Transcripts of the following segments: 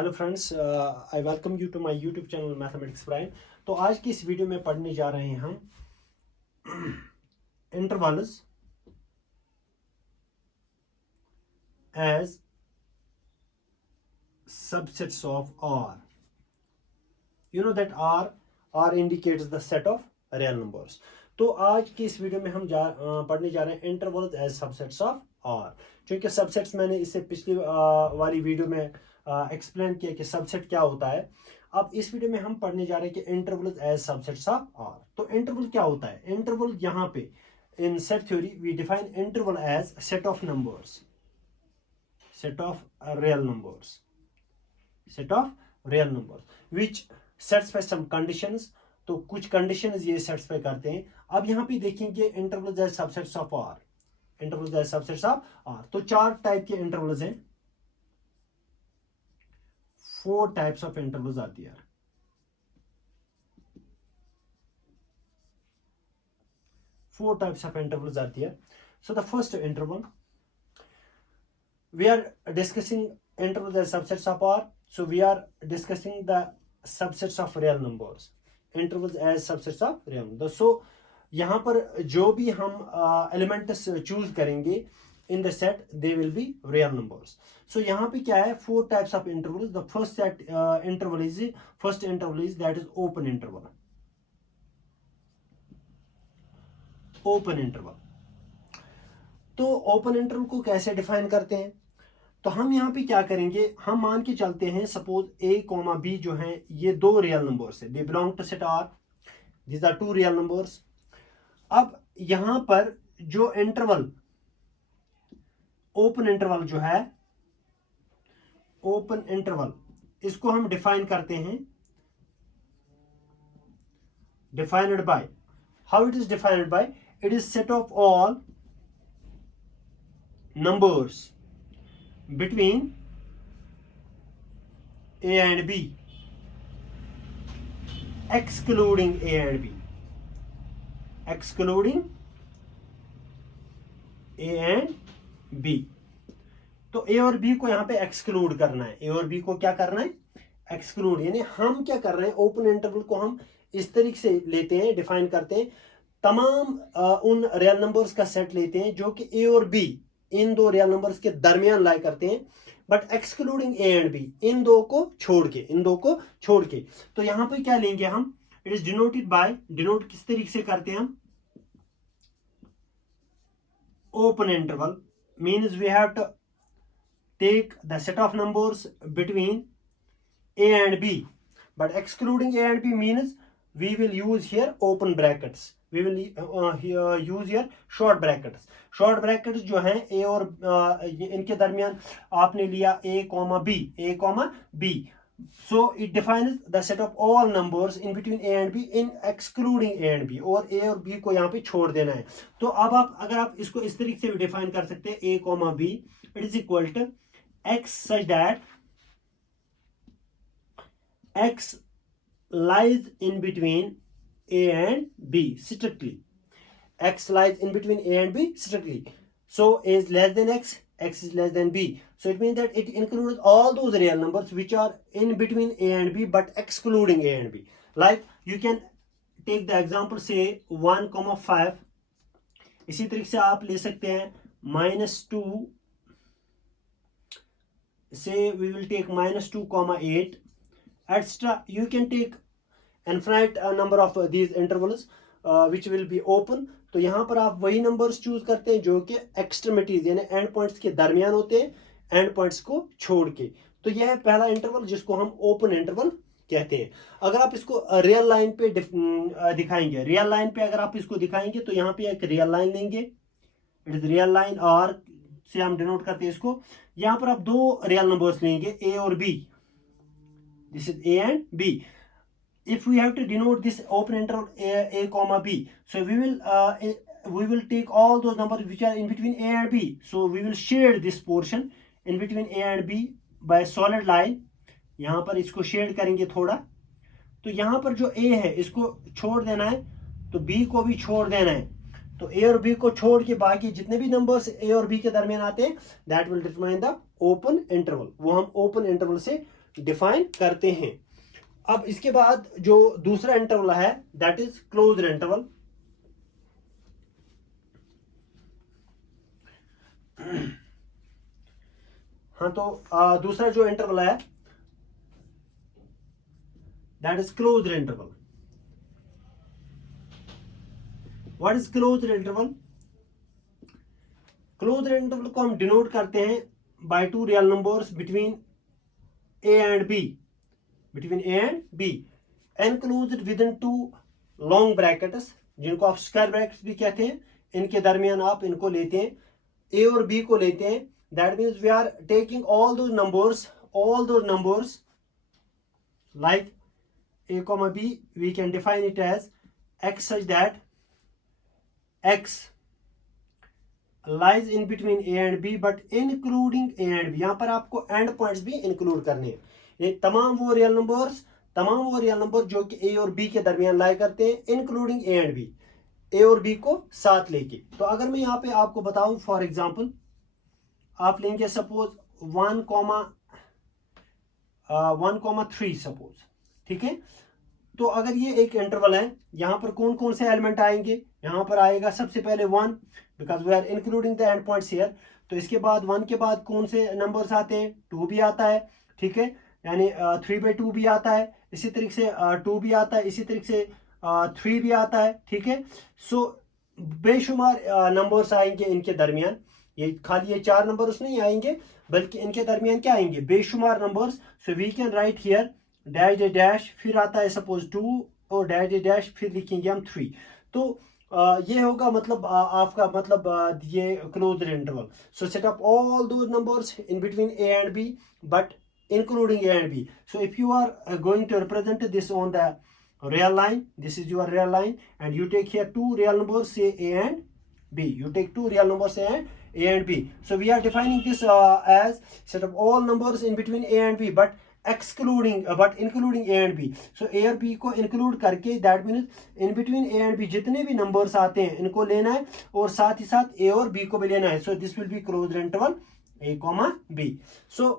Hello friends, I welcome you to my YouTube channel mathematics prime. तो आज की इस वीडियो में पढ़ने जा रहे हैं हम intervals as subsets of R. You know that R indicates the set of real numbers. तो आज की इस वीडियो में हम पढ़ने जा रहे हैं intervals as subsets of R. क्योंकि सबसेट्स मैंने इससे पिछली वाली वीडियो में एक्सप्लेन किया कि सबसेट क्या होता है। अब इस वीडियो में हम पढ़ने जा रहे हैं कि intervals as subsets of R. तो इंटरवल क्या होता है? इंटरवल यहाँ पे in set theory we define interval as set of numbers, set of real numbers, set of real numbers which satisfy some conditions. तो कुछ कंडीशंस ये सेटिस्फाई करते हैं। अब यहाँ पे देखेंगे intervals as subsets of R, intervals as subsets of R. तो चार टाइप के इंटरवल्स हैं, 4 types of intervals are there. 4 types of intervals are there. So the first interval, we are discussing intervals as subsets of R. So we are discussing the subsets of real numbers. Intervals as subsets of real numbers. So यहाँ पर जो भी हम elements choose करेंगे in the set they will be real numbers. So यहाँ पे क्या है? 4 types of intervals. The first interval is that is open interval. Open interval. तो open interval को कैसे डिफाइन करते हैं? तो हम यहाँ पे क्या करेंगे, हम मान के चलते हैं सपोज a, b जो हैं ये दो रियल नंबर्स है, they belong to set R. These are two real numbers. अब यहाँ पर जो इंटरवल ओपन इंटरवल जो है, ओपन इंटरवल इसको हम डिफाइन करते हैं, defined by, how it is defined by, it is set of all numbers between a and b excluding a and b, excluding a and b. तो ए और B को यहां पे एक्सक्लूड करना है, ए और बी को क्या करना है? एक्सक्लूड। यानी हम क्या कर रहे हैं, ओपन इंटरवल को हम इस तरीके से लेते हैं, डिफाइन करते हैं, तमाम उन रियल नंबर्स का सेट लेते हैं जो कि ए और बी इन दो रियल नंबर्स के दरमियान लाई करते हैं, but excluding A and B, इन दो को छोड़ के, इन दो को छोड़ के। तो यहां पे क्या लेंगे हम, it is denoted by, denote किस तरीके से करते हैं हम, open interval means we have to take the set of numbers between a and b, but excluding a and b means we will use here open brackets, we will use here short brackets. short brackets जो हैं a और इनके दरमियान आपने लिया a, b. So it defines the set of all numbers in between a and b in excluding a and b, और a और b को यहाँ पे छोड़ देना है। तो अब आप अगर आप इसको इस तरीके से भी डिफाइन कर सकते हैं, a, b it is equal to x such that x lies in between a and b strictly, x lies in between a and b strictly. So a is less than x, x is less than b. So it means that it includes all those real numbers which are in between a and b but excluding a and b. Like you can take the example say 1,5. इसी तरीके से आप ले सकते हैं -2. Say we will take -2,8, etc. You can take infinite number of these intervals which will be open. तो यहाँ पर आप वही नंबर्स चूज करते हैं जो कि एक्सट्रीमिटीज यानी एंड पॉइंट्स के दरमियान होते हैं, एंड पॉइंट्स को छोड़ के। तो यह है पहला इंटरवल जिसको हम ओपन इंटरवल कहते हैं। अगर आप इसको रियल लाइन पे दिखाएंगे, रियल लाइन पे अगर आप इसको दिखाएंगे तो यहाँ पे एक रियल लाइन लेंगे, it is real line, R से हम डिनोट करते हैं इसको। यहाँ पर आप दो रियल नंबर्स लेंगे ए और b, this is a and b. If we have to denote this open interval a, b, so we will take all those numbers which are in between a and b. So we will shade this portion in between a and b by solid line. यहाँ पर इसको shade करेंगे थोड़ा। तो यहाँ पर जो a है इसको छोड़ देना है, तो b को भी छोड़ देना है। तो a और b को छोड़ के बाकी जितने भी नंबर्स a और b के दरमियान आते हैं, that will determine the open interval. वो हम open interval से डिफाइन करते हैं। अब इसके बाद जो दूसरा इंटरवल है दैट इज क्लोज्ड इंटरवल। हाँ, तो दूसरा जो इंटरवल है that is closed interval. What is closed interval? Closed interval को हम डिनोट करते हैं by two real numbers between a and b, between a and b, enclosed within two long brackets, जिनको आप स्क्वायर ब्रैकेट्स भी कहते हैं। इनके दरमियान आप इनको लेते हैं, ए और बी को लेते हैं। That means we are taking all those numbers like a comma b, we can define it as x such that x lies in between a and b but including a and b। यहाँ पर आपको and points भी include करने हैं। ये तमाम वो real number जो कि a और b के दरमियान लाई करते हैं, including a and b, a और b को साथ लेके। तो अगर मैं यहाँ पे आपको बताऊं, फॉर एग्जांपल आप लेंगे सपोज 1,3 सपोज, ठीक है। तो अगर ये एक इंटरवल है, यहां पर कौन कौन से एलिमेंट आएंगे? यहां पर आएगा सबसे पहले 1, because we are including the end points here. तो इसके बाद 1 के बाद कौन से नंबर्स आते हैं? 2 भी आता है, ठीक है, यानी 3/2 भी आता है, इसी तरीके से 2 भी आता है, इसी तरीके से 3 भी आता है, ठीक है। सो बेशुमार नंबर्स आएंगे इनके दरमियान। ये खाली ये 4 नंबर्स नहीं आएंगे, बल्कि इनके दरमियान क्या आएंगे? बेशुमार numbers. So we can write here dash dash, फिर आता है सपोज 2 और डैश डैश, फिर लिखेंगे हम 3। तो ये होगा मतलब आपका मतलब ये closed interval. So set of all those numbers in between a and b but including a and b. So if you are going to represent this on the real line, this is your real line, and you take here two real numbers, say a and b. You take two real numbers a and b. So we are defining this as set of all numbers in between a and b but excluding but including a and b. So a और b को include करके, that means in between a and b जितने भी numbers आते हैं इनको लेना है और साथ ही साथ a और b को भी लेना है। So this will be closed interval a comma b. So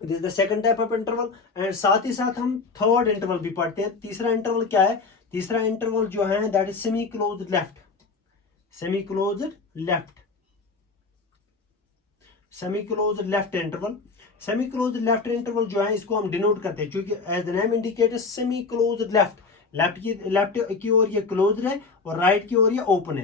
this is the second type of interval. And साथ ही साथ हम थर्ड इंटरवल भी पढ़ते हैं। तीसरा इंटरवल क्या है? तीसरा इंटरवल जो है that is semi closed left. Semi closed left interval. Semi closed left interval जो है इसको हम डिनोट करते हैं, क्योंकि as the name indicates semi closed left, left की ओर ये क्लोज्ड है और राइट की ओर ये ओपन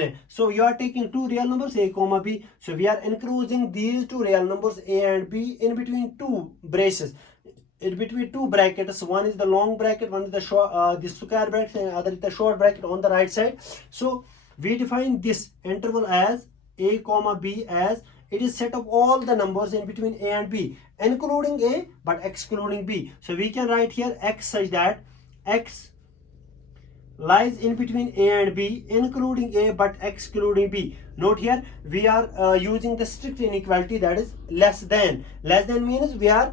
है, so you are taking two real numbers a comma b. So we are enclosing these two real numbers a and b in between two braces, in between two brackets. One is the long bracket, one is the short the square bracket, and other is the short bracket on the right side. So we define this interval as a comma b as it is set of all the numbers in between a and b including a but excluding b. So we can write here x such that x lies in between a and b including a but excluding b. Note here we are using the strict inequality, that is less than means we are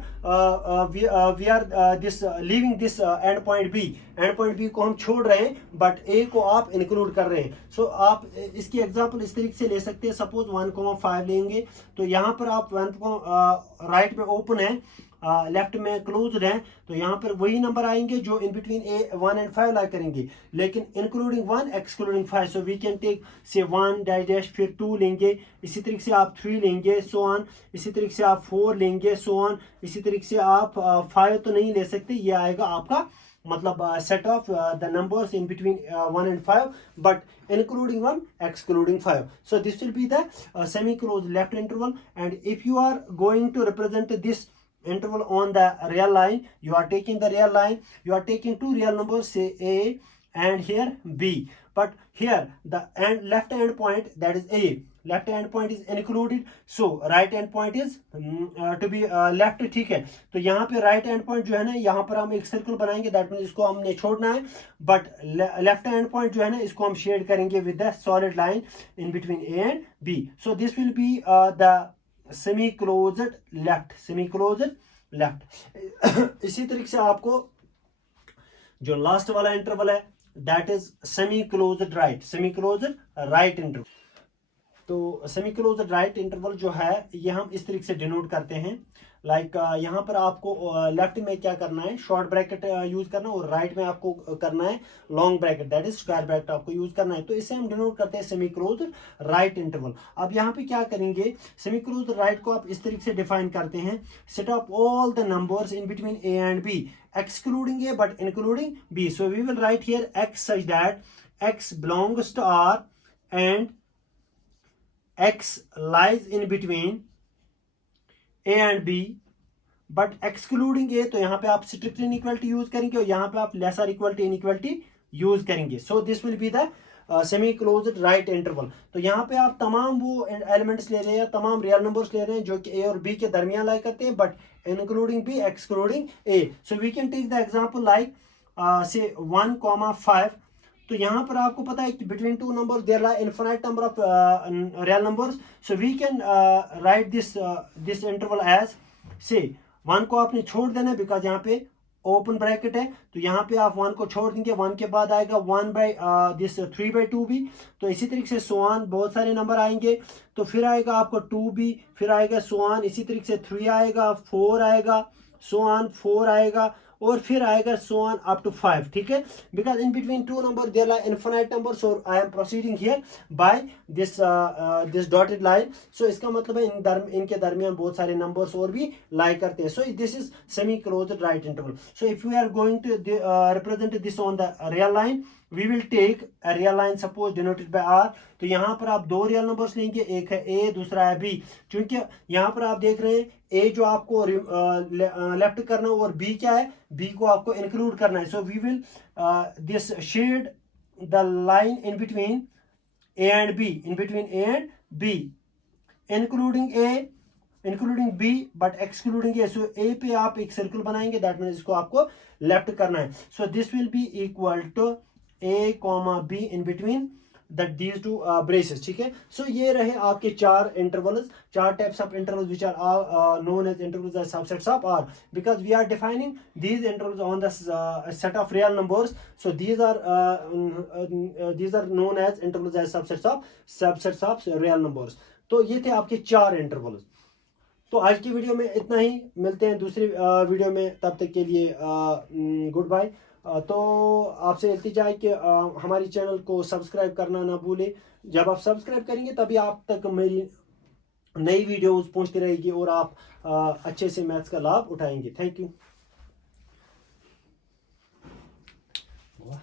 leaving this end point b को हम छोड़ रहे हैं but a को आप include कर रहे हैं। सो आप इसकी एग्जांपल इस तरीके से ले सकते हैं। सपोज 1,5 लेंगे तो यहाँ पर आप 1 को राइट में ओपन है, लेफ्ट में क्लोज्ड है, तो यहाँ पर वही नंबर आएंगे जो इन बिटवीन ए 1 and 5 ला करेंगे, लेकिन including 1 excluding 5। So we can take say 1 dash dash, फिर 2 लेंगे, इसी तरीके से आप 3 लेंगे, सो ऑन, इसी तरीके से आप 4 लेंगे, सो ऑन, इसी तरीके से आप 5 तो नहीं ले सकते, ये आएगा आपका मतलब set of the numbers in between 1 and 5 but including 1 excluding 5. So this will be the semi closed left interval. And if you are going to represent this interval on the real line, you are taking the real line, you are taking two real numbers, say a and here b, but here the left hand point, that is a, left hand point is included, so right hand point is to be left, ठीक है। तो यहाँ पे right hand point जो है ना, यहाँ पर हम एक सर्कल बनाएंगे, that means इसको हमने छोड़ना है, but left hand point जो है ना इसको हम शेड करेंगे with the solid line in between a and b. So this will be the semi closed left. इसी तरीके से आपको जो लास्ट वाला इंटरवल है that is semi closed right interval. तो सेमी क्लोज्ड राइट इंटरवल जो है ये हम इस तरीके से डिनोट करते हैं। लाइक यहाँ पर आपको लेफ्ट में क्या करना है, शॉर्ट ब्रैकेट यूज करना है, और राइट में आपको करना है long bracket, that is square bracket आपको यूज करना है। तो इसे हम डिनोट करते हैं सेमी क्लोज्ड राइट इंटरवल। अब यहाँ पे क्या करेंगे, सेमी क्लोज्ड राइट को आप इस तरीके से डिफाइन करते हैं, set of all the numbers in between a and b excluding a but including b. So we will write here x such that x belongs to R and x lies in between a and b but excluding a. तो यहाँ पे आप strict inequality use करेंगे और यहाँ पे आप lesser equality inequality use करेंगे. So this will be the semi closed right interval. तो यहाँ पे आप तमाम वो एलिमेंट्स ले रहे हैं, तमाम रियल नंबर्स ले रहे हैं जो कि ए और बी के दरमियान लाई करते हैं, but including b excluding A. So we can take the example like say 1,5. तो यहाँ पर आपको पता है कि between two numbers there lie infinite number of real numbers. So we can write this interval as say 1 को आपने छोड़ देना है बिकॉज यहाँ पे ओपन ब्रैकेट है. तो यहाँ पे आप 1 को छोड़ देंगे, 1 के बाद आएगा 3/2 भी. तो इसी तरीके से सोआन बहुत सारे नंबर आएंगे. तो फिर आएगा आपको 2 भी, फिर आएगा सोआन, इसी तरीके से 3 आएगा, 4 आएगा, सोआन 4 आएगा, और फिर आएगा सोआन अप टू 5. ठीक है, because in between two number there are infinite number. So I am proceeding here by this dotted line. So इसका मतलब है इनके दरमियान बहुत सारे नंबर्स और भी लाई करते हैं. So this is semi closed right interval. So if you are going to represent this on the real line, we will take a real line suppose denoted by r. तो यहाँ पर आप दो real numbers लेंगे, एक है a दूसरा है b. क्योंकि यहाँ पर आप देख रहे हैं a जो आपको लेफ्ट करना है और b क्या है, b को आपको इंक्लूड करना है. So we will this shade the line in between a and b, in between a and b, including a including B but excluding A. So A पे आप एक सर्कल बनाएंगे, दैट मीन्स इसको आपको लेफ्ट करना है. So this will be equal to a comma b in between that these two braces. ठीक है, सो ये रहे आपके चार इंटरवल्स, चार types of intervals which are known as intervals as subsets of R, because we are defining these intervals on the set of real numbers. So these are known as intervals as subsets of real numbers. तो ये थे आपके चार intervals. तो आज की video में इतना ही, मिलते हैं दूसरी वीडियो में, तब तक के लिए गुड बाय. तो आपसे इल्तिजा है कि हमारी चैनल को सब्सक्राइब करना ना भूलें. जब आप सब्सक्राइब करेंगे तभी आप तक मेरी नई वीडियोस पहुंचती रहेगी और आप अच्छे से मैथ्स का लाभ उठाएंगे. Thank you.